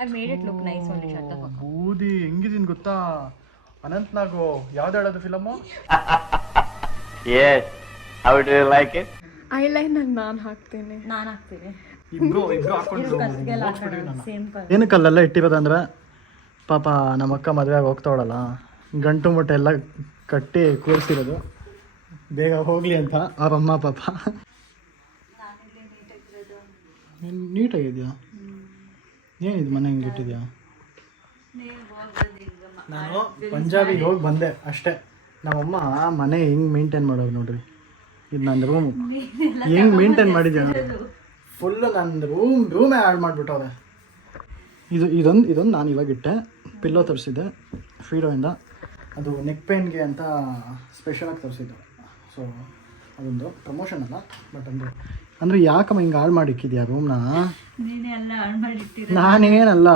I made it look nice only. Shut the fuck up. ಬೂದಿ ಹೆಂಗಿದೀನಿ ಗೊತ್ತಾ? ಅನಂತ್ನಾಗು ಯಾವ್ದು ಹೇಳೋದು film? Yes. How do you like it? Eyeliner ನಾನು ಹಾಕ್ತೀನಿ. ಇಬ್ರು ಹಾಕೊಂಡು Same color. ಏನಕ್ಕಲ್ಲೆಲ್ಲ ಇಟ್ಟಿರೋದಂದ್ರೆ ಪಾಪ ನಮ್ಮ ಅಕ್ಕ ಮದುವೆಗೆ ಹೋಗ್ತಾವಳಲ್ಲ, ಗಂಟು ಮುಟ್ಟೆ ಎಲ್ಲ ಕಟ್ಟಿ ಕೂರಿಸಿರೋದು ಬೇಗ ಹೋಗ್ಲಿ ಅಂತ ಅವ್ರ ಅಮ್ಮ ಪಾಪ. ನೀಟಾಗಿದೆಯಾ? ಏನಿದು ಮನೆ ಹಿಂಗೆ ಇಟ್ಟಿದ್ಯಾ? ನಾನು ಪಂಜಾಬಿಗೆ ಹೋಗಿ ಬಂದೆ ಅಷ್ಟೇ. ನಮ್ಮಮ್ಮ ಮನೆ ಹೆಂಗೆ ಮೇಂಟೈನ್ ಮಾಡೋರು ನೋಡ್ರಿ. ಇದು ನನ್ನ ರೂಮ್ ಹೆಂಗೆ ಮೇಂಟೈನ್ ಮಾಡಿದ್ಯಾ? ಫುಲ್ಲು ನನ್ನ ರೂಮೇ ಆ್ಯಡ್ ಮಾಡಿಬಿಟ್ಟವ್ರೆ. ಇದೊಂದು ನಾನು ಇವಾಗ ಇಟ್ಟೆ. ಪಿಲ್ಲೋ ತರಿಸಿದ್ದೆ ಫೀಡೋಯಿಂದ. ಅದು ನೆಕ್ ಪೇನ್ಗೆ ಅಂತ ಸ್ಪೆಷಲಾಗಿ ತರಿಸಿದ್ದು. ಸೊ ಅದೊಂದು ಪ್ರಮೋಷನ್ ಅಲ್ಲ, ಬಟ್ ಅಂದರೆ ಯಾಕಮ್ಮ ಹಿಂಗೆ ಹಾಳು ಮಾಡಿಕ್ಕಿದ್ಯಾ ರೂಮ್ನ? ನೀನೇ ಎಲ್ಲ ಹಾಳು ಮಾಡಿಟ್ಟಿರ. ನಾನೇನಲ್ಲ,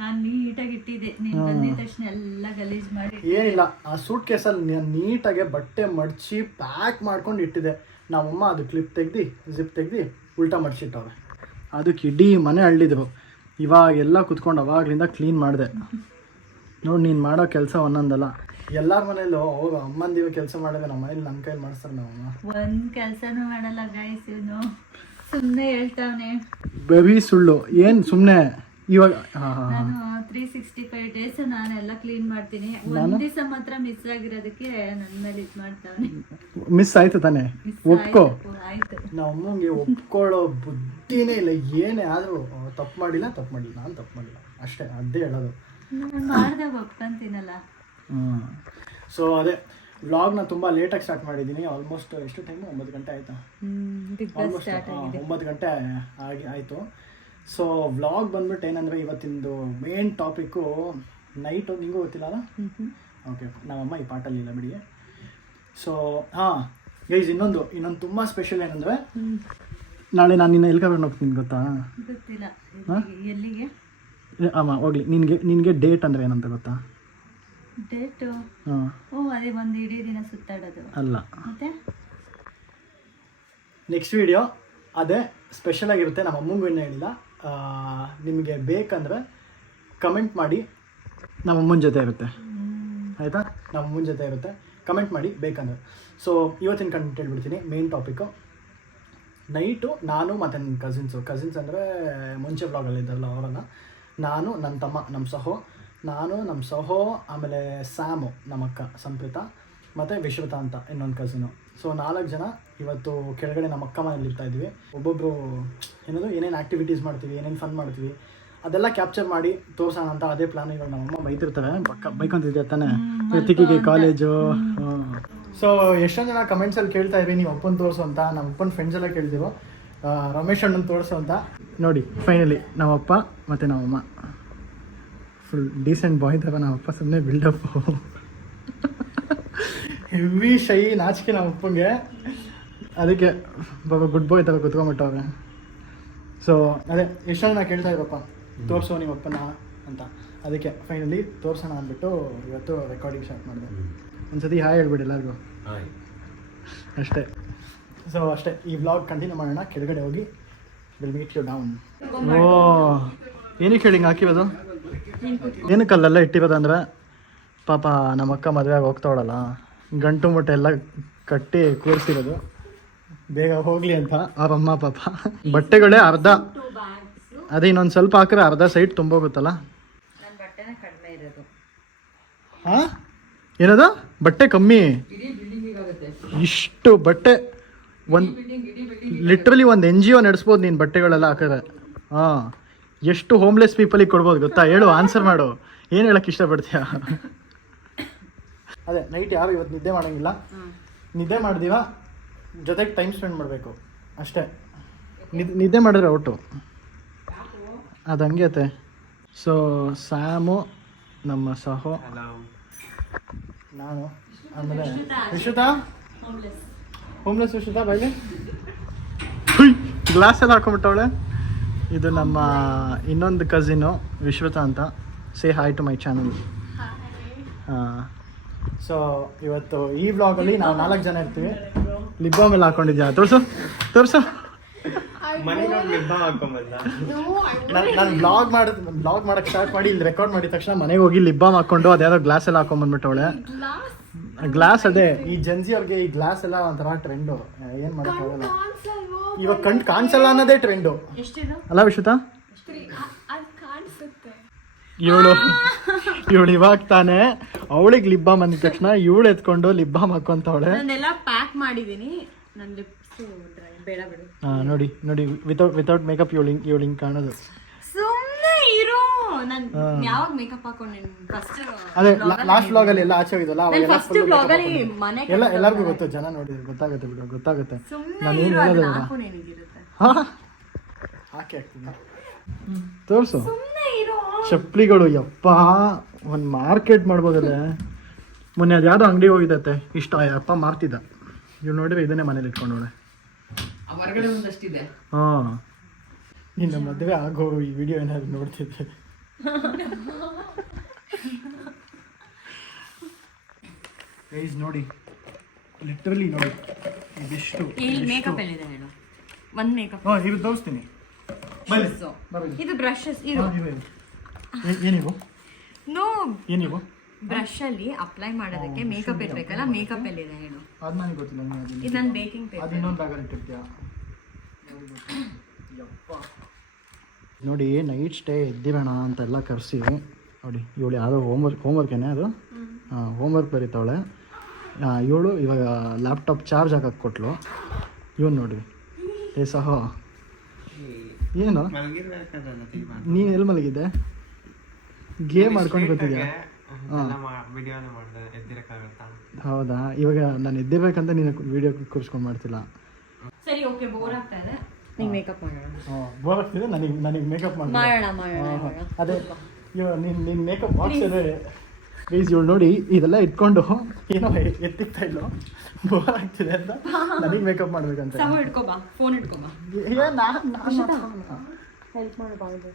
ನಾನು ನೀಟಾಗಿ ಇಟ್ಟಿದ್ದೆ. ನೀನು ಬಂದಿದ ತಕ್ಷಣ ಎಲ್ಲ ಗಲೀಜ್ ಮಾಡಿ. ಏನಿಲ್ಲ, ಆ ಸೂಟ್ ಕೇಸಲ್ಲಿ ನಾನು ನೀಟಾಗೆ ಬಟ್ಟೆ ಮಡಚಿ ಪ್ಯಾಕ್ ಮಾಡ್ಕೊಂಡು ಇಟ್ಟಿದ್ದೆ. ನಮ್ಮಮ್ಮ ಅದು ಕ್ಲಿಪ್ ತೆಗ್ದು ಜಿಪ್ ತೆಗ್ದು ಉಲ್ಟಾ ಮಡ್ಚಿಟ್ಟವ್ರೆ. ಅದಕ್ಕೆ ಇಡೀ ಮನೆ ಅಳ್ಳಿದ್ರು. ಇವಾಗೆಲ್ಲ ಕುತ್ಕೊಂಡು ಅವಾಗಲಿಂದ ಕ್ಲೀನ್ ಮಾಡಿದೆ. ನೋಡಿ, ನೀನು ಮಾಡೋ ಕೆಲಸ ಒಂದೊಂದಲ್ಲ. ಎಲ್ಲರ ಮನೇಲೂ ಅವರು ಅಮ್ಮಂದಿವ ಕೆಲಸ ಮಾಡಿದ್ರೆ ನಮ್ಮ ಮನೇಲಿ ನನ್ನ ಕೈಲಿ ಮಾಡಿಸ್ತಾರೆ. ನಮ್ಮಮ್ಮ ಒಂದು ಕೆಲಸನೂ ಮಾಡಲ್ಲ ಗೈಸ್. ಇವನು ಸುಮ್ಮನೆ ಹೇಳ್ತಾವನೆ. ಬೇಬಿ ಸುಳ್ಳು ಏನು ಸುಮ್ಮನೆ. ಇವಾಗ ನಾನು 365 ಡೇಸ್ ನಾನೆಲ್ಲ ಕ್ಲೀನ್ ಮಾಡ್ತೀನಿ. ಒಂದ್ ದಿವಸ ಮಾತ್ರ ಮಿಸ್ ಆಗಿರೋದಕ್ಕೆ ನನ್ನ ಮೇಲೆ ಇದು ಮಾಡ್ತಾವನೆ. ಮಿಸ್ ಆಯ್ತು ತಾನೆ? ಒಪ್ಕೋ. ಆಯ್ತು. ನಾವು ಅಮ್ಮಂಗೆ ಒಪ್ಕೊಳ್ಳೋ ಬುದ್ಧಿನೇ ಇಲ್ಲ. ಏನೇ ಆದರೂ ತಪ್ಪು ಮಾಡಿಲ್ಲ ನಾನು ತಪ್ಪು ಮಾಡಿಲ್ಲ ಅಷ್ಟೇ, ಅದೇ ಹೇಳೋದು. ನಾನು ಮಾಡ್ದಾಗ ಒಪ್ಕೊಂತೀನಲ್ಲ. ಸೊ ಅದೇ ವ್ಲಾಗ್ನ ತುಂಬ ಲೇಟಾಗಿ ಸ್ಟಾರ್ಟ್ ಮಾಡಿದ್ದೀನಿ. ಆಲ್ಮೋಸ್ಟ್ ಎಷ್ಟು ಟೈಮು? 9 ಗಂಟೆ ಆಯಿತಾ? ಆಲ್ಮೋಸ್ಟ್ 9 ಗಂಟೆ ಆಯಿತು. ಸೊ ವ್ಲಾಗ್ ಬಂದ್ಬಿಟ್ಟು ಏನಂದರೆ, ಇವತ್ತಿಂದು ಮೇನ್ ಟಾಪಿಕ್ಕು ನೈಟು. ನಿಮಗೂ ಗೊತ್ತಿಲ್ಲ ಅಲ್ಲ? ಓಕೆ, ನಮ್ಮಮ್ಮ ಈ ಪಾಠಲ್ಲಿ ಇಲ್ಲ ಬಿಡಿ. ಸೊ ಗೈಸ್, ಇನ್ನೊಂದು ತುಂಬ ಸ್ಪೆಷಲ್ ಏನಂದರೆ, ನಾಳೆ ನಾನು ನಿನ್ನ ಎಲ್ಲಿ ಕರ್ಕೊಂಡು ಹೋಗ್ತೀನಿ ಗೊತ್ತಾ? ಗೊತ್ತಿಲ್ಲ. ಎಲ್ಲಿಗೆ? ಆಮ ಹೋಗ್ಲಿ. ನಿನಗೆ ಡೇಟ್ ಅಂದರೆ ಏನಂತ ಗೊತ್ತಾ? ಡೇಟು? ಅದೇ ಒಂದು ಇಡೀ ದಿನ ಸುತ್ತಾಡೋದು ಅಲ್ಲ. ಮತ್ತೆ ನೆಕ್ಸ್ಟ್ ವಿಡಿಯೋ ಅದೇ ಸ್ಪೆಷಲ್ ಆಗಿರುತ್ತೆ. ನಮ್ಮ ಅಮ್ಮಂಗೂ ಇನ್ನೂ ಹೇಳಿಲ್ಲ. ನಿಮಗೆ ಬೇಕಂದರೆ ಕಮೆಂಟ್ ಮಾಡಿ. ನಮ್ಮ ಅಮ್ಮನ ಜೊತೆ ಇರುತ್ತೆ, ಆಯಿತಾ? ನಮ್ಮ ಅಮ್ಮನ ಜೊತೆ ಇರುತ್ತೆ, ಕಮೆಂಟ್ ಮಾಡಿ ಬೇಕಂದ್ರೆ. ಸೊ ಇವತ್ತಿನ ಕಂಟೆಂಟ್ ಹೇಳ್ಬಿಡ್ತೀನಿ. ಮೇನ್ ಟಾಪಿಕ್ಕು ನೈಟು ನಾನು ಮತ್ತು ನನ್ನ ಕಸಿನ್ಸ್ ಅಂದರೆ ಮುಂಚೆ ವ್ಲಾಗಲ್ಲಿ ಇದ್ದಾರಲ್ಲ ಅವರನ್ನು. ನಾನು, ನನ್ನ ತಮ್ಮ, ನಮ್ಮ ಸಹೋ, ಆಮೇಲೆ ಸ್ಯಾಮು, ನಮ್ಮ ಅಕ್ಕ ಸಂಪ್ರೀತಾ, ಮತ್ತು ವಿಶ್ವತ ಅಂತ ಇನ್ನೊಂದು ಕಸಿನು. ಸೊ 4 ಜನ ಇವತ್ತು ಕೆಳಗಡೆ ನಮ್ಮ ಅಕ್ಕ ಮನೇಲಿ ಇರ್ತಾಯಿದ್ವಿ. ಒಬ್ಬೊಬ್ಬರು ಏನೇನು ಆ್ಯಕ್ಟಿವಿಟೀಸ್ ಮಾಡ್ತೀವಿ, ಏನೇನು ಫನ್ ಮಾಡ್ತೀವಿ ಅದೆಲ್ಲ ಕ್ಯಾಪ್ಚರ್ ಮಾಡಿ ತೋರ್ಸೋಣ ಅಂತ ಅದೇ ಪ್ಲಾನ್. ಇವಾಗ ನಮ್ಮಮ್ಮ ಬೈತಿರ್ತಾರೆ, ಬೈಕೊಂತಿದ್ದೆ ತಾನೆ ಪ್ರತಿಕಿಗೆ ಕಾಲೇಜು. ಸೊ ಎಷ್ಟೊಂದು ಜನ ಕಮೆಂಟ್ಸಲ್ಲಿ ಕೇಳ್ತಾ ಇದ್ರಿ ನೀವು ಅಪ್ಪನ ತೋರಿಸು ಅಂತ. ನಮ್ಮ ಅಪ್ಪನ ಫ್ರೆಂಡ್ಸ್ ಎಲ್ಲ ಕೇಳ್ತೀವೋ ರಮೇಶ್ ಅಣ್ಣನ ತೋರಿಸು ಅಂತ. ನೋಡಿ ಫೈನಲಿ ನಮ್ಮಪ್ಪ ಮತ್ತು ನಮ್ಮಮ್ಮ ಫುಲ್ ಡೀಸೆಂಟ್ ಬಾಯ್ ಥರ. ನಮ್ಮಪ್ಪ ಸುಮ್ಮನೆ ಬಿಲ್ಡಪ್ ಹೆವಿ ಶೈ, ನಾಚಿಕೆ ನಮ್ಮ ಅಪ್ಪಂಗೆ. ಅದಕ್ಕೆ ಬಾಬಾ ಗುಡ್ ಬಾಯ್ ಥರ ಕುತ್ಕೊಂಡ್ಬಿಟ್ಟವ್ರೆ. ಸೊ ಅದೇ ಎಷ್ಟೊಂದು ನಾ ಕೇಳ್ತಾ ಇರಪ್ಪ ತೋರಿಸೋ ನಿಮ್ಮ ಅಪ್ಪನ ಅಂತ. ಅದಕ್ಕೆ ಫೈನಲಿ ತೋರಿಸೋಣ ಅಂದ್ಬಿಟ್ಟು ಇವತ್ತು ರೆಕಾರ್ಡಿಂಗ್ ಸ್ಟಾರ್ಟ್ ಮಾಡಿದೆ. ಒಂದ್ಸತಿ ಹಾಯ್ ಹೇಳ್ಬಿಡಿ ಎಲ್ಲರಿಗೂ ಅಷ್ಟೇ. ಸೊ ಅಷ್ಟೇ, ಈ ಬ್ಲಾಗ್ ಕಂಟಿನ್ಯೂ ಮಾಡೋಣ. ಕೆಳಗಡೆ ಹೋಗಿ ವಿಲ್ ಮೀಟ್ ಯು ಡೌನ್. ಏನಕ್ಕೆ ಹೇಳಿ ಹಾಕಿರೋದು? ಏನಕ್ಕಲ್ಲೆಲ್ಲ ಇಟ್ಟಿರೋದಂದ್ರೆ ಪಾಪ ನಮ್ಮ ಅಕ್ಕ ಮದುವೆಗೆ ಹೋಗ್ತಾವಳಲ್ಲ, ಗಂಟು ಮುಟ್ಟೆ ಎಲ್ಲ ಕಟ್ಟಿ ಕೂರಿಸಿರೋದು ಬೇಗ ಹೋಗ್ಲಿ ಅಂತ ಅವ್ರ ಅಮ್ಮ ಪಾಪ. ಬಟ್ಟೆಗಳೇ ಅರ್ಧ, ಅದೇ ಇನ್ನೊಂದು ಸ್ವಲ್ಪ ಹಾಕಿದ್ರೆ ಅರ್ಧ ಸೈಡ್ ತುಂಬೋಗುತ್ತಲ್ಲ. ಹಾಂ ಏನದು ಬಟ್ಟೆ ಕಮ್ಮಿ? ಇಷ್ಟು ಬಟ್ಟೆ ಲಿಟ್ರಲಿ ಒಂದು NGO ನಡೆಸ್ಬೋದು ನೀನು ಬಟ್ಟೆಗಳೆಲ್ಲ ಹಾಕಿದ್ರೆ. ಹಾಂ, ಎಷ್ಟು ಹೋಮ್ಲೆಸ್ ಪೀಪಲಿಗೆ ಕೊಡ್ಬೋದು ಗೊತ್ತಾ? ಹೇಳು, ಆನ್ಸರ್ ಮಾಡು. ಏನು ಹೇಳಕ್ಕೆ ಇಷ್ಟಪಡ್ತೀಯ? ಅದೇ ನೈಟ್ ಯಾರು ಇವತ್ತು ನಿದ್ದೆ ಮಾಡೋಂಗಿಲ್ಲ. ನಿದ್ದೆ ಮಾಡ್ದೀವ ಜೊತೆಗೆ ಟೈಮ್ ಸ್ಪೆಂಡ್ ಮಾಡಬೇಕು ಅಷ್ಟೇ. ನಿದ್ದೆ ಮಾಡಿದ್ರೆ ಒಟ್ಟು ಅದು ಹಂಗೆ ಐತೆ. ಸೊ ಸ್ಯಾಮು, ನಮ್ಮ ಸಹೋ, ನಾನು, ಆಮೇಲೆ ವಿಶ್ವತಾ, ಹೋಮ್ಲೆಸ್ ವಿಶ್ವತಾ ಬೈಲಿ ಗ್ಲಾಸ್ ಎಲ್ಲ ಹಾಕೊಂಡ್ಬಿಟ್ಟವಳೆ. ಇದು ನಮ್ಮ ಇನ್ನೊಂದು ಕಸಿನು ವಿಶ್ವತಾ ಅಂತ. Say hi to my channel. So ಇವತ್ತು ಈ ವ್ಲಾಗಲ್ಲಿ ನಾವು 4 ಜನ ಇರ್ತೀವಿ. ಲಿಪ್ ಬಾಮ್ ಎಲ್ಲ ಹಾಕೊಂಡಿದ್ಯಾ? ತೋರಿಸು. ನಾನು ಬ್ಲಾಗ್ ಮಾಡಕ್ಕೆ ಸ್ಟಾರ್ಟ್ ಮಾಡಿ ಇಲ್ಲಿ ರೆಕಾರ್ಡ್ ಮಾಡಿದ ತಕ್ಷಣ ಮನೆಗೆ ಹೋಗಿ ಲಿಪ್ ಬಾಮ್ ಹಾಕೊಂಡು ಅದ್ಯಾವುದೋ ಗ್ಲಾಸ್ ಎಲ್ಲ ಹಾಕೊಂಡ್ಬಂದ್ಬಿಟ್ಟವಳೆ. ಗ್ಲಾಸ್ ಅದೇ ಈ ಜನ್ಸಿ ಅವ್ರಿಗೆ ಈ ಗ್ಲಾಸ್ ಎಲ್ಲ ಒಂಥರ ಟ್ರೆಂಡು. ಏನು ಮಾಡೋಕ್ಕಾಗಲ್ಲ, ಇವಾಗ ಕಣ್ ಕಾಣಿಸಲ್ಲ ಅನ್ನೋದೇ ಟ್ರೆಂಡು ಅಲ್ಲ ವಿಶ್ವತಾ? ಇವಳು ಇವಾಗ ತಾನೇ ಅವಳಿಗೆ ಲಿಪ್ ಬಾಮ್ ಅಂದಿದ ತಕ್ಷಣ ಇವಳು ಎತ್ಕೊಂಡು ಲಿಪ್ ಬಾಮ್ ಹಾಕೊಂತವಳೆ. ನಾನೆಲ್ಲ ಪ್ಯಾಕ್ ಮಾಡಿದೀನಿ, ನನ್ನ ಲಿಪ್ಸ್ ಬೇಡ ಬಿಡು. ನೋಡಿ ವಿತೌಟ್ ಮೇಕಪ್ ಇವಳಿಂಗ್ ಕಾಣೋದು. ಸುಮ್ಮನೆ ಇರು, ನಾನು ಯಾವಾಗ ಮೇಕಪ್ ಹಾಕೊಂಡೇನಿ ಫಸ್ಟ್ ಅದೇ ಲಾಸ್ಟ್ ವ್ಲಾಗ್ ಅಲ್ಲಿ ಎಲ್ಲ ಆಚೆ ಹೋಗಿದ್ವಲ್ಲ ಫಸ್ಟ್ ಬ್ಲಾಗ್ ಅಲ್ಲಿ ಮನೆ ಎಲ್ಲರಿಗೂ ಗೊತ್ತು, ಜನ ನೋಡಿ ಗೊತ್ತಾಗುತ್ತೆ ಬಿಡು, ಗೊತ್ತಾಗುತ್ತೆ. ಸುಮ್ಮನೆ ಇರು, ಅದನ್ನ ಹಾಕೊಂಡು ಏನಿರುತ್ತೆ ಹಾಕಿ ಹಾಕ್ತೀನಿ, ತೋರ್ಸು. ಸುಮ್ಮನೆ ಇರು. ಚಪ್ಪಲಿಗಳು ಯಪ್ಪ ಒಂದು ಮಾರ್ಕೆಟ್ ಮಾಡ್ಬೋದಲ್ಲ. ಮೊನ್ನೆ ಅದು ಯಾವುದೋ ಅಂಗಡಿ ಹೋಗಿದ್ದತ್ತೆ, ಇಷ್ಟ ಅಪ್ಪ ಮಾರ್ತಿದ್ದ. ಇವ್ ನೋಡಿದ್ರೆ ಇದನ್ನೇ ಮನೇಲಿ ಇಟ್ಕೊಂಡವಳೆ. ಹೊರಗಡೆ ಒಂದಷ್ಟಿದೆ. ಹಾಂ, ನಿನ್ನ ಮದುವೆ ಆಗೋ ಈ ವಿಡಿಯೋ ಏನಾದ್ರು ನೋಡ್ತಿದ್ದೆ. ಗೈಸ್ ನೋಡಿ, ಲಿಟ್ರಲಿ ನೋಡಿ ಇದಿಷ್ಟು. ಇಲ್ಲಿ ಮೇಕಪ್ ಎಲ್ಲಿದೆ ಹೇಳು? ಒಂದು ಮೇಕಪ್ ಇದು ತೋರಿಸ್ತೀನಿ. ಇದು ಬ್ರಷಸ್ ಏನಿವು ನೋ ಏನಿವು ಬ್ರಷ್ ಅಲ್ಲಿ ಅಪ್ಲೈ ಮಾಡೋದಕ್ಕೆ ಮೇಕಪ್ ಇರ್ಬೇಕಲ್ಲ, ಮೇಕಪ್ ಎಲ್ಲಿದೆ ಹೇಳು? ಅದು ನನಗೆ ಗೊತ್ತಿಲ್ಲ. ಇದು ನನ್ನ ಬೇಕಿಂಗ್ ಅದು ಪೇಪರ್. ಇನ್ನೊಂದು ಬ್ಯಾಗಲ್ಲಿ ಇಟ್ಟಿರ್ತೀಯ. ನೋಡಿ ನೈಟ್ ಸ್ಟೇ ಎದ್ದಿರೋಣ ಅಂತೆಲ್ಲ ಕರೆಸಿ ನೋಡಿ. ಇವಳು ಯಾವುದೋ ಹೋಮ್ವರ್ಕೇನೆ ಅದು. ಹೋಮ್ವರ್ಕ್ ಬರೀತಾವಳೆ ಇವಳು. ಇವಾಗ ಲ್ಯಾಪ್ಟಾಪ್ ಚಾರ್ಜ್ ಹಾಕಕ್ಕೆ ಕೊಟ್ಲು. ಇವನು ನೋಡಿ ಏ ಸಹ ಏನು ನೀನು ಎಲ್ಲಿ ಮಲಗಿದ್ದೆ? ಗೇಮ್ ಮಾಡ್ಕೊಂಡು ಗೊತ್ತಿದ್ಯಾ? ಹೌದಾ? ಇವಾಗ ನಾನು ಎದ್ದಿರ್ಬೇಕಂತ ನೀನು ವಿಡಿಯೋ ಕೂರಿಸ್ಕೊಂಡು ಮಾಡ್ತಿಲ್ಲ. ಸರಿ ಓಕೆ, ಬೋರ್ ಆಗ್ತಾ ಇದೆ, ನೀವು ಮೇಕಪ್ ಮಾಡೋಣ. ಬೋರ್ ಆಗ್ತಿದೆ ನನಗೆ ಮೇಕಪ್ ಮಾಡೋಣ. ಅದೇ ಇವಾಗ ನಿನ್ನ ಮೇಕಪ್ ಬಾಕ್ಸ್ ಇದೆ ಪ್ಲೀಸ್. ಇವಳು ನೋಡಿ ಇದೆಲ್ಲ ಇಟ್ಕೊಂಡು ಏನೋ ಎತ್ತಿಕ್ತಾ ಇಲ್ಲೋ, ಬೋರ್ ಆಗ್ತಿದೆ ಅಂತ ನನಗೆ ಮೇಕಪ್ ಮಾಡ್ಬೇಕಂತ. ಇಟ್ಕೋಬಾ, ಫೋನ್ ಇಟ್ಕೋಬಾ, ಹೆಲ್ಪ್ ಮಾಡಬಾರ್ದು.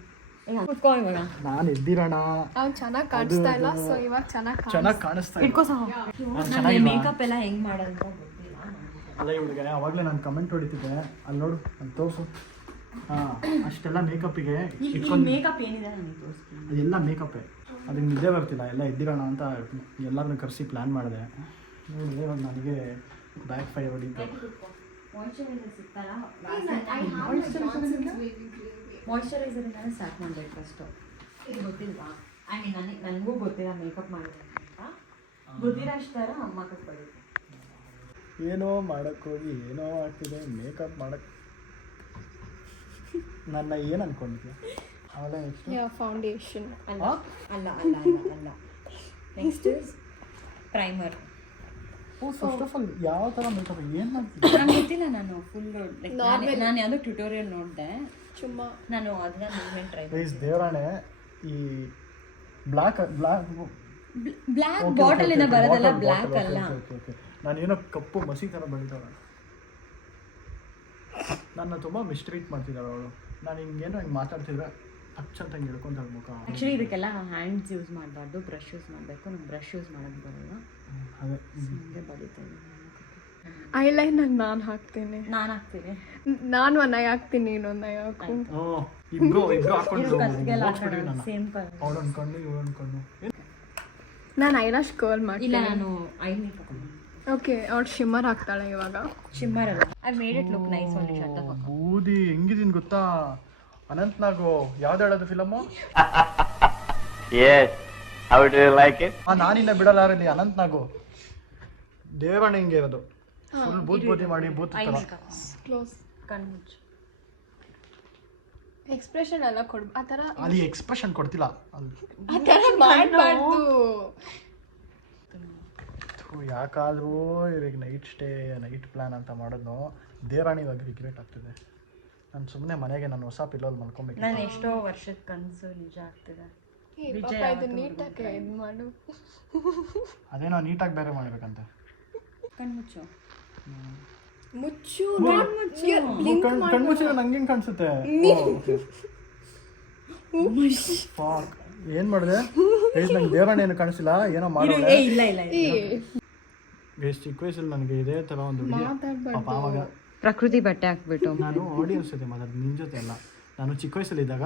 ಇವಾಗ ನಾನು ಎದ್ದಿರೋಣ. ಅವ್ನು ಚೆನ್ನಾಗಿ ಕಾಣಿಸ್ತಾ ಇಲ್ಲ, ಸೊ ಇವಾಗ ಚೆನ್ನಾಗಿ ಕಾಣಿಸ್ತಾ ಇಲ್ಲ. ಇಟ್ಕೋ ಸಹ. ನನಗೆ ಮೇಕಪ್ ಎಲ್ಲ ಹೆಂಗ್ ಮಾಡೋದು ಅಂತ ಗೊತ್ತಿಲ್ಲ. ಅಲ್ಲ ಇವಳಿಗೆ ಅವಾಗಲೇ ನಾನು ಕಮೆಂಟ್ ಹೊಡಿತಿದ್ದೆ, ಅಲ್ಲಿ ನೋಡು ಅಲ್ಲಿ ತೋರಿಸು. ಹಾಂ, ಅಷ್ಟೆಲ್ಲ ಮೇಕಪ್ಪಿಗೆ ಮೇಕಪ್ ಏನಿದೆ ನನಗೆ ತೋರಿಸ್ತೀನಿ. ಅದೆಲ್ಲ ಮೇಕಪ್ಪೇ. ಅದಕ್ಕೆ ನಿದ್ದೆ ಬರ್ತಿಲ್ಲ, ಎಲ್ಲ ಎದ್ದಿರೋಣ ಅಂತ ಎಲ್ಲರನ್ನೂ ಕರೆಸಿ ಪ್ಲ್ಯಾನ್ ಮಾಡಿದೆ. ನೋಡಿದ್ರೆ ಇವಾಗ ನನಗೆ ಬ್ಯಾಕ್ ಫೈರ್ ಹೊಡಿತು. ಮಾಯ್ಶ್ಚರೈಸರ್ ಇಂದಾನೆ ಸ್ಟಾರ್ಟ್ ಮಾಡಬೇಕು ಫಸ್ಟು. ಗೊತ್ತಿಲ್ವಾ? ಐ ಮೀನ್ ನನಗೂ ಗೊತ್ತಿಲ್ಲ ಮೇಕಪ್ ಮಾಡೋದು ಅಂತ. ಗೊತ್ತಿರೋ ಅಷ್ಟು ಥರ ಅಮ್ಮ ಕಟ್ಕೊಳ್ಬೇಕು. ಏನೋ ಮಾಡೋಕ್ಕೋಗಿ ಏನೋ ಆಗ್ತಿದೆ. ಮೇಕಪ್ ಮಾಡೋಕ್ಕೆ ನನ್ನ ಏನು ಅಂದ್ಕೊಂಡಿದ್ದೆ ಅವೆಲ್ಲ. ನೆಕ್ಸ್ಟ್ ಫೌಂಡೇಶನ್ ಅಲ್ಲ ಅಲ್ಲ ಅಲ್ಲ ಅಲ್ಲ ಅಲ್ಲ next primer. First of all ಯಾವ ಥರ ಮೇಕಪ್ ಏನು ಮಾಡ್ತಿದ್ದೆ ನಂಗೆ ಗೊತ್ತಿಲ್ಲ. ನಾನು ಫುಲ್ ನಾನು ಯಾವುದೋ ಟ್ಯುಟೋರಿಯಲ್ ನೋಡಿದೆ, ಚುಮ್ಮಾ ನಾನು ಅದನ್ನ ಮೂವ್ಮೆಂಟ್ ಟ್ರೈ ಪ್ಲೀಸ್ ದೇವರಾಣೆ. ಈ ಬ್ಲ್ಯಾಕ್ ಬಾಟಲ್ ಇಂದ ಬರೋದಲ್ಲ, ಬ್ಲ್ಯಾಕ್ ಅಲ್ಲ. ನಾನೇನೋ ಕಪ್ಪು ಮಸಿ ಥರ ಬಂದಿದ್ದಾಳೆ. ನನ್ನ ತುಂಬ ಮಿಸ್ಟ್ರೀಟ್ ಮಾಡ್ತಿದ್ದಾಳೆ ಅವಳು. ನಾನು ಹಿಂಗೇನೋ ಹಿಂಗೆ ಮಾತಾಡ್ತಿದ್ರೆ ಅಚ್ಚಂತ ಹಿಂಗೆ ಹಿಡ್ಕೊಂತ ಮುಖ. ಆ್ಯಕ್ಚುಲಿ ಇದಕ್ಕೆಲ್ಲ ಹ್ಯಾಂಡ್ಸ್ ಯೂಸ್ ಮಾಡಬಾರ್ದು, ಬ್ರಷ್ ಯೂಸ್ ಮಾಡಬೇಕು. ನಂಗೆ ಬ್ರಷ್ ಯೂಸ್ ಮಾಡೋದು ಬರೋಲ್ಲ, ಅದೇ ಹಿಂಗೆ ಬರೀತೇನೆ. ಐಲೈನರ್ ನಾನು ಹಾಕ್ತೀನಿ. ನಾನು ಹಾಕ್ತೀನಿ. ನಾನು ಒಂದು ಐ ಹಾಕ್ತೀನಿ, ಇನ್ನೊಂದು ಐ ಹಾಕು. ಇಬ್ರು ಹಾಕೊಂಡು ಸೇಮ್ ಕಲರ್. ಅವಳು ಅನ್ಕೊಂಡು ಇವಳು ಅನ್ಕೊಂಡು. ನಾನು ಐಲಾಶ್ ಕರ್ಲ್ ಇಲ್ಲ, ಮಾಡ್ತೀನಿ. ನಾನು ಐ ಮೇಕಪ್. ಓಕೆ, ಅವ್ಳು ಶಿಮ್ಮರ್ ಹಾಕ್ತಾಳೆ ಇವಾಗ. ಶಿಮ್ಮರ್ ಅಲ್ಲ, I made it look nice only. Shut up. ಬೂದಿ ಹೆಂಗಿದೀನಿ ಗೊತ್ತಾ? ಅನಂತ್ನಾಗು ಯಾವ್ದು ಹೇಳೋದು film? Yes. How do you like it? ನಾನಿನ್ನ ಬಿಡಲಾರಲ್ಲಿ ಅನಂತ್ನಾಗು ದೇವಣ್ಣ ಹಿಂಗೆ ಇರೋದು. ಫುಲ್ ಬೂದಿ ಮಾಡಿ ಬೂತ್ ಕ್ಲೋಸ್ ಕಣ್ಣು ಎಕ್ಸ್ಪ್ರೆಷನ್ ಎಲ್ಲ ಕೊಡ್ ಆ ಥರ ಅಲ್ಲಿ ಎಕ್ಸ್ಪ್ರೆಷನ್ ಕೊಡ್ತಿಲ್ಲ ಅಲ್ಲಿ. ಆ ಥರ ಮಾಡಬಾರ್ದು. ಯಾಕಾದ್ರೂ ಇವಾಗ ನೈಟ್ ಪ್ಲಾನ್ ಅಂತ ಮಾಡೋದು ದೇವರಾಣಿ ಇವಾಗ ರಿಗ್ರೆಟ್ ಆಗ್ತಿದೆ. ನಾನು ಸುಮ್ಮನೆ ಮನೆಗೆ ನಾನು ಹೊಸ ಪಿಲ್ಲೋಲ್ ಮಲ್ಕೊಬೇಕು. ನಾನು ಎಷ್ಟೋ ವರ್ಷದ ಕನಸು ನಿಜ ಆಗ್ತಿದೆ. ಇದು ನೀಟಾಗಿ ಇದು ಮಾಡು. ಅದೇನೋ ನೀಟಾಗಿ ಬೇರೆ ಮಾಡ್ಬೇಕಂತೆ. ಕಣ್ಮುಚ್ಚು. ಮುಚ್ಚು. ಕಣ್ಮುಚ್ಚಿದ್ರೆ ನಂಗೆ ಹೆಂಗೆ ಕಾಣಿಸುತ್ತೆ? ಏನು ಮಾಡಿದೆ? ನಂಗೆ ದೇವರಾಣಿ ಏನು ಕಾಣಿಸಿಲ್ಲ, ಏನೋ ಮಾಡೋದು. ಇಲ್ಲ ಇಲ್ಲ ಚಿಕ್ಕ ವಯಸ್ಸಲ್ಲಿ ನನಗೆ ಇದೇ ಥರ ಒಂದು ಪಾಪ ಆವಾಗ ಪ್ರಕೃತಿ ಬಟ್ಟೆ ಹಾಕ್ಬಿಟ್ಟು ನಾನು ಆಡಿಯನ್ಸ್ ಜೊತೆ ಮಾತಾಡ್ತೀನಿ, ನಿನ್ನ ಜೊತೆ ಅಲ್ಲ. ನಾನು ಚಿಕ್ಕ ವಯಸ್ಸಲ್ಲಿದ್ದಾಗ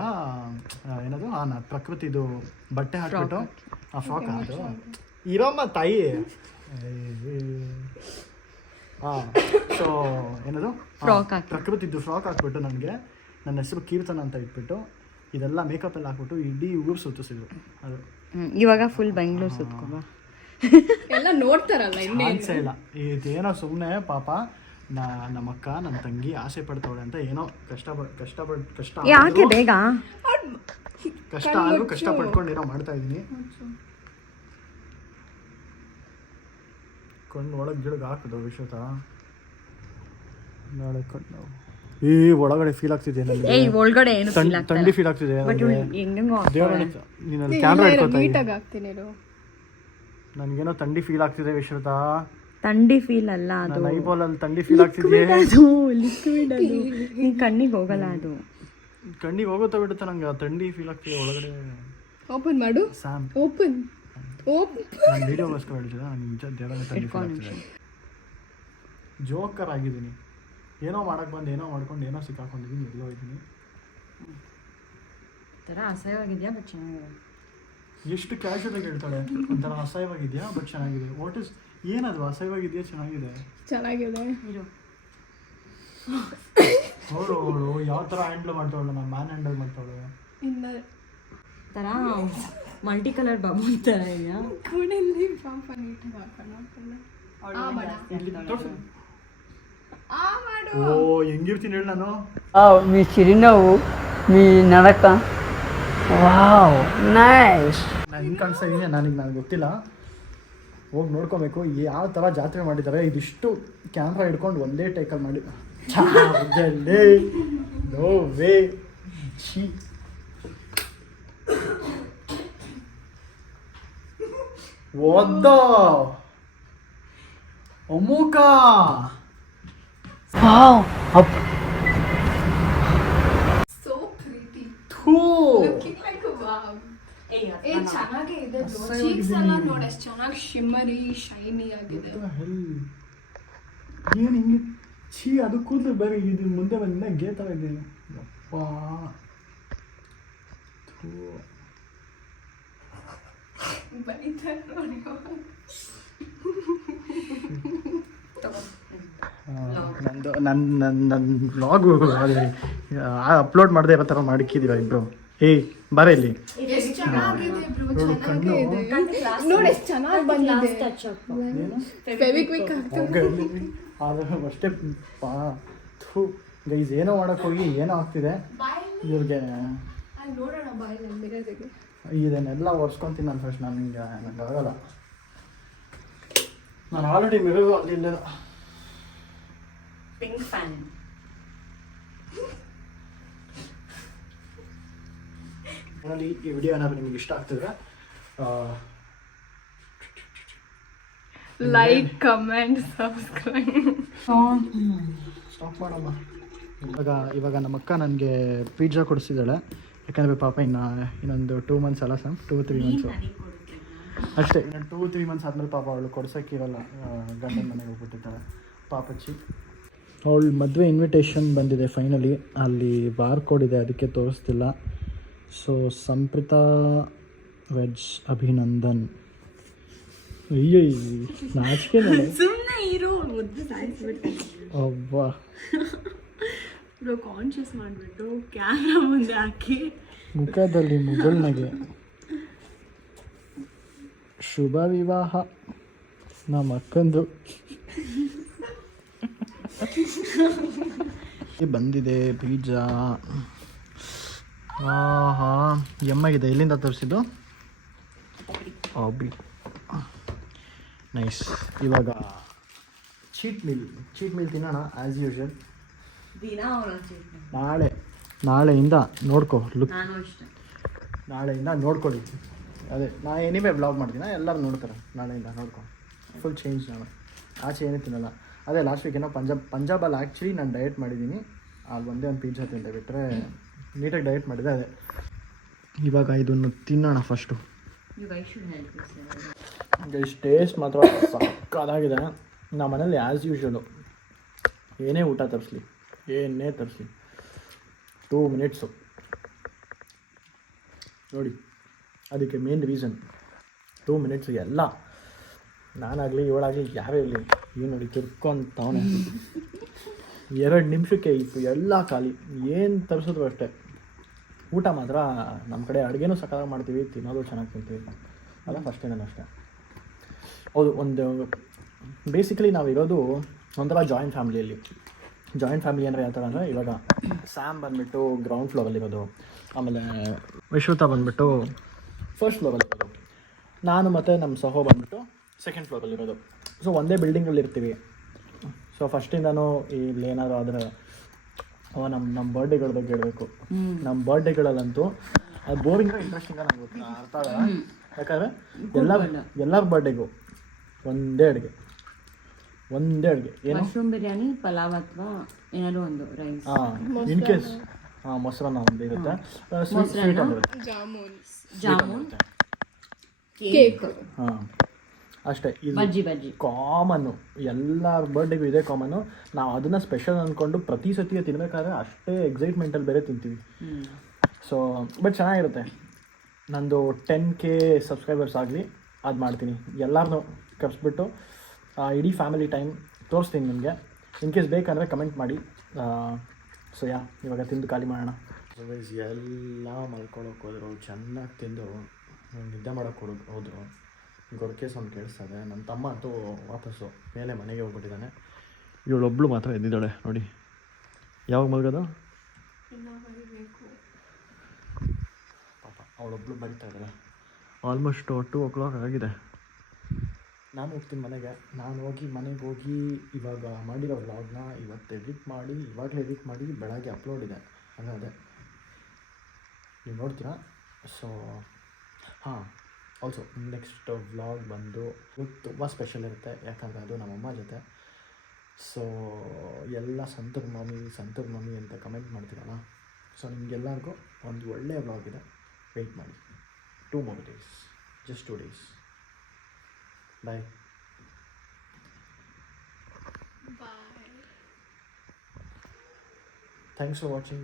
ಏನದು ನಾನು ಪ್ರಕೃತಿದು ಬಟ್ಟೆ ಹಾಕ್ಬಿಟ್ಟು ಆ ಫ್ರಾಕ್ ಅದು ಇರಮ್ಮ ತಾಯಿ. ಹಾಂ, ಸೊ ಏನದು ಫ್ರಾಕ್ ಹಾಕಿ ಪ್ರಕೃತಿದ್ದು ಫ್ರಾಕ್ ಹಾಕ್ಬಿಟ್ಟು ನನಗೆ ನನ್ನ ಹೆಸರು ಕೀರ್ತನ ಅಂತ ಇಟ್ಬಿಟ್ಟು ಇದೆಲ್ಲ ಮೇಕಪ್ ಎಲ್ಲ ಹಾಕ್ಬಿಟ್ಟು ಇಡೀ ಊರು ಸುತ್ತಿಸಿದ್ರು. ಅದು ಇವಾಗ ಫುಲ್ ಬೆಂಗಳೂರು ಸುತ್ಕೊಬ ಎಲ್ಲ ನೋಡ್ತಾರಲ್ಲ ಚಾನ್ಸೇ ಇಲ್ಲ. ಇದೇನೋ ಸುಮ್ಮನೆ ಪಾಪ ನಮ್ಮಕ್ಕ ನನ್ನ ತಂಗಿ ಆಸೆ ಪಡ್ತಾವಳೆ ಅಂತ ಏನೋ ಕಷ್ಟ ಯಾಕೆ ಬೇಗ ಆದ್ರೂ ಕಷ್ಟ ಪಡ್ಕೊಂಡು ಏನೋ ಮಾಡ್ತಾ ಇದ್ದೀನಿ. ಕಣ್ಣು ಒಳಗೆ ಗಿಡಗೆ ಹಾಕಿದ್ರು ವಿಶ್ವತ ನಾಳೆ ಕಣ್ಣು ಒಳಗಡೆ ಫೀಲ್ ಆಗ್ತಿದೆ ನನಗೆ. ಒಳಗಡೆ ಏನು ಥಂಡಿ ಫೀಲ್ ಆಗ್ತಿದೆ ನೀನಲ್ಲಿ ಕ್ಯಾಮ್ರಾ ಇಟ್ಕೊತಾ ನೀಟಾಗಿ ಹಾಕ್ತೀನಿ ನನಗೇನೋ ಥಂಡಿ ಫೀಲ್ ಆಗ್ತಿದೆ ವಿಶ್ವತ. ಥಂಡಿ ಫೀಲ್ ಅಲ್ಲ ಅದು, ಐಬಾಲಲ್ಲಿ ಥಂಡಿ ಫೀಲ್ ಆಗ್ತಿದೆ. ಅದು ಲಿಕ್ವಿಡ್, ಅದು ನಿನ್ ಕಣ್ಣಿಗೆ ಹೋಗಲ್ಲ ಅದು. ಕಣ್ಣಿಗೆ ಹೋಗುತ್ತಾ ಬಿಡುತ್ತೆ ನಂಗೆ ಥಂಡಿ ಫೀಲ್ ಆಗ್ತಿದೆ ಒಳಗಡೆ. ಓಪನ್ ಮಾಡು, ಸ್ಯಾಮ್ ಓಪನ್ ನಾನು ವೀಡಿಯೋಗೋಸ್ಕರ ಹೇಳ್ತಿದ್ದೆ, ನನಗೆ ನಿಜ ದೇವರ ಥಂಡಿ ಫೀಲ್ ಆಗ್ತಿದೆ. ಜೋಕರ್ ಆಗಿದ್ದೀನಿ, ಏನೋ ಮಾಡಕ್ಕೆ ಬಂದು ಏನೋ ಮಾಡ್ಕೊಂಡು ಏನೋ ಸಿಕ್ಕಾಕೊಂಡಿದ್ದೀನಿ, ಎಲ್ಲೋ ಇದ್ದೀನಿ. ಥರ ಅಸಹ್ಯವಾಗಿದೆಯಾ ಬಟ್ ಚೆನ್ನಾಗಿದೆ. ಎಷ್ಟು ಕ್ಯಾಶುಯಲಾಗಿ ಹೇಳ್ತಾಳೆ, ಒಂಥರ ಅಸಹ್ಯವಾಗಿದೆಯಾ ಬಟ್ ಚೆನ್ನಾಗಿದೆ. ವಾಟ್ ಇಸ್ ಏನದು ಅಸಹ್ಯವಾಗಿದೆಯಾ ಚೆನ್ನಾಗಿದೆ ಅವಳು ಯಾವ ಥರ ಹ್ಯಾಂಡಲ್ ಮಾಡ್ತಾವಳು, ನಾನು ಮ್ಯಾನ್ ಹ್ಯಾಂಡಲ್ ಮಾಡ್ತಾವಳು. ಥರ ಮಲ್ಟಿ ಕಲರ್ ಬಾಬು ಥರ ಇದೆಯಾ. ఓ ಹೆಂಗಿರ್ತೀನಿ ಹೇಳಿ ನಾನು. మీ చిరునవ్వు మీ నడక ವಾವ್ ನೈಸ್. ನಾನು ಹಿಂಗೆ ಕಾಣಿಸ್ತಾ ಇದ್ದೀನಿ, ನನಗೆ ಗೊತ್ತಿಲ್ಲ, ಹೋಗಿ ನೋಡ್ಕೋಬೇಕು ಯಾವ ಥರ ಜಾತ್ರೆ ಮಾಡಿದ್ದಾರೆ. ಇದಿಷ್ಟು ಕ್ಯಾಮ್ರಾ ಹಿಡ್ಕೊಂಡು ಒಂದೇ ಟೇಕಲ್ಲಿ ಮಾಡಿ ನೋ ವೇ ಛೀ. ಒದ್ದ ಅಮೂಕ ವಾವ್ ಅಪ್ ಚೆನ್ನಾಗೇ ಇದೆ. ಚೀಕ್ಸ್ ಎಲ್ಲ ನೋಡಿ ಎಷ್ಟು ಚೆನ್ನಾಗಿ ಶಿಮ್ಮರಿ ಶೈನಿ ಆಗಿದೆ. ಏನು ಹಿಂಗೆ ಛೀ, ಅದು ಕೂದಲು ಬೇರೆ ಇದು ಮುಂದೆ ಬಂದ ಗೇ ಥರ ಇದ್ದೀನಿ. ಅಪ್ಪಾ ನಂದು ನನ್ನ ವ್ಲಾಗು ಅಪ್ಲೋಡ್ ಮಾಡದೆ ಇರೋ ಥರ ಮಾಡಿಕ್ಕಿದ್ದೀವ ಇಬ್ರು. ಏಯ್ ಬರ ಇಲ್ಲಿ. ನೋಡಿ ಎಷ್ಟು ಚೆನ್ನಾಗಿ ಬಂದಿದೆ. ಅಷ್ಟೇ ಪಾ ಥೂ ಗೈಸ್, ಏನೋ ಮಾಡಕ್ಕೆ ಹೋಗಿ ಏನೋ ಆಗ್ತಿದೆ ಇವ್ರಿಗೆ. ಇದನ್ನೆಲ್ಲ ಒರೆಸ್ಕೊತೀನಿ ನಾನು ಫಸ್ಟ್. ನನಗೆ ಆಗಲ್ಲ, ನಾನು ಆಲ್ರೆಡಿ ಮಿರರ್ ಆಗಲಿಲ್ಲ. ಪಿಂಕ್ ಫ್ಯಾನ್ ಈ ವಿಡಿಯೋ ಏನಾದ್ರು ನಿಮ್ಗೆ ಇಷ್ಟ ಆಗ್ತಿದ್ರೆ ಲೈಕ್, ಕಮೆಂಟ್, ಸಬ್ಸ್ಕ್ರೈಬ್. ಸ್ಟಾಪ್ ಮಾಡಮ್ಮ. ಇವಾಗ ನಮ್ಮ ಅಕ್ಕ ನನಗೆ ಪಿಜ್ಜಾ ಕೊಡಿಸಿದ್ದಾಳೆ. ಯಾಕಂದರೆ ಪಾಪ ಇನ್ನೊಂದು 2 ಮಂತ್ಸ್ ಅಲ್ಲ ಸಮ್ 2-3 ಮಂತ್ಸು ಅಷ್ಟೇ. ಇನ್ನು 2-3 ಮಂತ್ಸ್ ಆದಮೇಲೆ ಪಾಪ ಅವಳು ಕೊಡ್ಸೋಕ್ಕಿರಲ್ಲ, ಗಂಡನ ಮನೆಗೆ ಹೋಗ್ಬಿಟ್ಟಿರ್ತಾಳೆ ಪಾಪಚ್ಚಿ. ಅವಳು ಮದುವೆ ಇನ್ವಿಟೇಷನ್ ಬಂದಿದೆ ಫೈನಲಿ, ಅಲ್ಲಿ ಬಾರ್ ಕೋಡ್ ಇದೆ, ಅದಕ್ಕೆ ತೋರಿಸ್ತಿಲ್ಲ. So Sampritha weds Abhinandan. ಅಯ್ಯೋ ನಾಚಿಕೆ ಸುಮ್ಮನೆ ಇರು, ಮುದ್ದು ಸಾಯಿಸ್ಬಿಡ್ತೀನಿ. ಅಬ್ಬಾ ಕಾನ್ಶಿಯಸ್ ಮಾಡಿಬಿಟ್ಟು ಕ್ಯಾಮ್ರಾ ಮುಂದೆ ಹಾಕಿ ಮುಖದಲ್ಲಿ ಮುಗುಳ್ನಗೆ. ಶುಭ ವಿವಾಹ ನಮ್ಮ ಅಕ್ಕಂದು ಬಂದಿದೆ ಪಿಜ್ಜಾ. ಹಾಂ ಎಮ್ಮಾಗಿದೆ. ಎಲ್ಲಿಂದ ತರಿಸಿದ್ದು? ಆಬಿ ನೈಸ್. ಇವಾಗ ಚೀಟ್ ಮೀಲ್ ತಿನ್ನೋಣ ಆ್ಯಸ್ ಯೂಶುವಲ್. ನಾಳೆಯಿಂದ ನೋಡ್ಕೊ ಲುಕ್, ನಾಳೆಯಿಂದ ನೋಡ್ಕೊಳ್ಳಿ. ಅದೇ ನಾನು ಎನಿವೇ ಬ್ಲಾಗ್ ಮಾಡ್ತೀನಿ, ಎಲ್ಲರೂ ನೋಡ್ತಾರೆ. ನಾಳೆಯಿಂದ ನೋಡ್ಕೊ, ಫುಲ್ ಚೇಂಜ್. ನಾನು ಆಚೆ ಏನೂ ತಿನ್ನಲ್ಲ. ಅದೇ ಲಾಸ್ಟ್ ವೀಕ್ ಏನೋ ಪಂಜಾಬಲ್ಲಿ ಆ್ಯಕ್ಚುಲಿ ನಾನು ಡಯಟ್ ಮಾಡಿದ್ದೀನಿ, ಅಲ್ಲಿ ಒಂದೇ ಒಂದು ಪಿಜ್ಜಾ ತಿಂದೆ ಬಿಟ್ಟರೆ ನೀಟಾಗಿ ಡಯಟ್ ಮಾಡಿದೆ. ಅದೇ ಇವಾಗ ಇದನ್ನು ತಿನ್ನೋಣ ಫಸ್ಟು. ಟೇಸ್ಟ್ ಮಾತ್ರ ಸಕ್ಕತ್ತಾಗಿದೆ. ನಮ್ಮ ಮನೇಲಿ ಆ್ಯಸ್ ಯೂಶುವಲು ಏನೇ ಊಟ ತರಿಸ್ಲಿ, ಏನೇ ತರಿಸ್ಲಿ 2 ಮಿನಿಟ್ಸು ನೋಡಿ. ಅದಕ್ಕೆ ಮೇನ್ ರೀಸನ್ 2 ಮಿನಿಟ್ಸ್. ಎಲ್ಲ ನಾನಾಗಲಿ ಇವಳಾಗಲಿ ಯಾರೇ ಇರಲಿ, ಇವ್ ನೋಡಿ ತಿರ್ಕೊಂತವನೆ 2 ನಿಮಿಷಕ್ಕೆ ಇತ್ತು ಎಲ್ಲ ಖಾಲಿ. ಏನು ತರಿಸಿದ್ರು ಅಷ್ಟೇ. ಊಟ ಮಾತ್ರ ನಮ್ಮ ಕಡೆ ಅಡುಗೆನೂ ಸಕಾಲಾಗಿ ಮಾಡ್ತೀವಿ, ತಿನ್ನೋದು ಚೆನ್ನಾಗಿ ತಿಂತೀವಿ ಅಲ್ಲ, ಫಸ್ಟಿಂದನೂ ಅಷ್ಟೇ. ಹೌದು, ಒಂದು ಬೇಸಿಕಲಿ ನಾವಿರೋದು ಒಂಥರ ಜಾಯಿಂಟ್ ಫ್ಯಾಮಿಲಿಯಲ್ಲಿ. ಜಾಯಿಂಟ್ ಫ್ಯಾಮಿಲಿ ಅಂದರೆ ಯಾವ ಥರ ಅಂದರೆ, ಇವಾಗ ಸ್ಯಾಮ್ ಬಂದುಬಿಟ್ಟು ಗ್ರೌಂಡ್ ಫ್ಲೋರಲ್ಲಿರೋದು, ಆಮೇಲೆ ವಿಶ್ವತ ಬಂದುಬಿಟ್ಟು ಫಸ್ಟ್ ಫ್ಲೋರಲ್ಲಿರೋದು, ನಾನು ಮತ್ತು ನಮ್ಮ ಸಹೋ ಬಂದುಬಿಟ್ಟು ಸೆಕೆಂಡ್ ಫ್ಲೋರಲ್ಲಿರೋದು. ಸೊ ಒಂದೇ ಬಿಲ್ಡಿಂಗಲ್ಲಿ ಇರ್ತೀವಿ. ಸೊ ಫಸ್ಟಿಂದನೂ ಇಲ್ಲಿ ಏನಾದರೂ ಆದರೆ ನಮ್ಮ ಬರ್ಡೇಗಳ ಬಗ್ಗೆ ಹೇಳಬೇಕು. ನಮ್ಮ ಬರ್ಡೇಗಳಲ್ಲಂತೂ ಅದು ಬೋರಿಂಗ ಇಂಟ್ರೆಸ್ಟಿಂಗ ನಂಗೆ ಗೊತ್ತಿಲ್ಲ, ಅರ್ಥ ಆಗಲ್ಲ. ಯಾಕಂದರೆ ಎಲ್ಲರ ಬರ್ಡೇಗೂ ಒಂದೇ ಅಡುಗೆ ಏನು ಮಶ್ರೂಮ್ ಬಿರಿಯಾನಿ, ಪಲಾವ್ ಅಥವಾ ಏನಾದ್ರು ಒಂದು ರೈಸ್. ಇನ್ ಕೇಸ್ ಮೊಸರನ್ನ ಒಂದು ಇರುತ್ತೆ, ಸ್ವೀಟ್ ಒಂದಿರುತ್ತೆ, ಜಾಮೂನ್ ಕೇಕ್. ಅಷ್ಟೇ. ಬಜ್ಜಿ ಕಾಮನ್ನು, ಎಲ್ಲರ ಬರ್ಡೇಗೂ ಇದೆ ಕಾಮನ್ನು. ನಾವು ಅದನ್ನು ಸ್ಪೆಷಲ್ ಅಂದ್ಕೊಂಡು ಪ್ರತಿ ಸತಿ ತಿನ್ನಬೇಕಾದ್ರೆ ಅಷ್ಟೇ ಎಕ್ಸೈಟ್ಮೆಂಟಲ್ಲಿ ಬೇರೆ ತಿಂತೀವಿ. ಸೊ ಬಟ್ ಚೆನ್ನಾಗಿರುತ್ತೆ. ನಂದು 10K ಸಬ್ಸ್ಕ್ರೈಬರ್ಸ್ ಆಗಲಿ ಅದು ಮಾಡ್ತೀನಿ. ಎಲ್ಲರನ್ನೂ ಕರೆಸ್ಬಿಟ್ಟು ಇಡೀ ಫ್ಯಾಮಿಲಿ ಟೈಮ್ ತೋರಿಸ್ತೀನಿ ನಿಮಗೆ. ಇನ್ ಕೇಸ್ ಬೇಕಂದರೆ ಕಮೆಂಟ್ ಮಾಡಿ. ಸೊ ಇವಾಗ ತಿಂದು ಖಾಲಿ ಮಾಡೋಣ. ವೈಸ್ ಎಲ್ಲ ಮಲ್ಕೊಳ್ಳೋಕೆ ಹೋದರು, ಚೆನ್ನಾಗಿ ತಿಂದು ನಿದ್ದೆ ಮಾಡೋಕ್ಕೆ ಹೋದರು. ಗೊರಕೆ ಸೌಂಡ್ ಕೇಳಿಸ್ತದೆ. ನನ್ನ ತಮ್ಮ ಅಂತೂ ವಾಪಸ್ಸು ಮೇಲೆ ಮನೆಗೆ ಹೋಗ್ಬಿಟ್ಟಿದ್ದಾನೆ. ಇವಳೊಬ್ಳು ಮಾತ್ರ ಎದ್ದಿದ್ದಾಳೆ ನೋಡಿ. ಯಾವಾಗ ಮಲಗೋದು ಪಾಪ, ಅವಳೊಬ್ಳು ಬರಿತಾ ಇದ್ದಾಳೆ. ಆಲ್ಮೋಸ್ಟ್ 2 o'clock ಆಗಿದೆ. ನಾನು ಹೋಗ್ತೀನಿ ಮನೆಗೆ. ನಾನು ಮನೆಗೆ ಹೋಗಿ ಇವಾಗ ಮಾಡಿರೋ ವ್ಲಾಗ್ನ ಇವತ್ತು ಇವಾಗಲೇ ಎಡಿಟ್ ಮಾಡಿ ಬೆಳಗ್ಗೆ ಅಪ್ಲೋಡ್ ಇದೆ. ಅದೇ ನೀವು ನೋಡ್ತೀರಾ. ಸೊ ಆಲ್ಸೋ ನೆಕ್ಸ್ಟ್ ವ್ಲಾಗ್ ಬಂದು ತುಂಬ ಸ್ಪೆಷಲ್ ಇರುತ್ತೆ, ಯಾಕಂದರೆ ಅದು ನಮ್ಮಮ್ಮ ಜೊತೆ. ಸೊ ಎಲ್ಲ ಸಂತೂರ್ ಮಮ್ಮಿ ಅಂತ ಕಮೆಂಟ್ ಮಾಡ್ತೀರಲ್ಲ. ಸೊ ನಿಮಗೆಲ್ಲರಿಗೂ ಒಂದು ಒಳ್ಳೆಯ ವ್ಲಾಗ್ ಇದೆ, ವೆಯ್ಟ್ ಮಾಡಿ. 2 more days, just 2 days. Bye. Thanks for watching.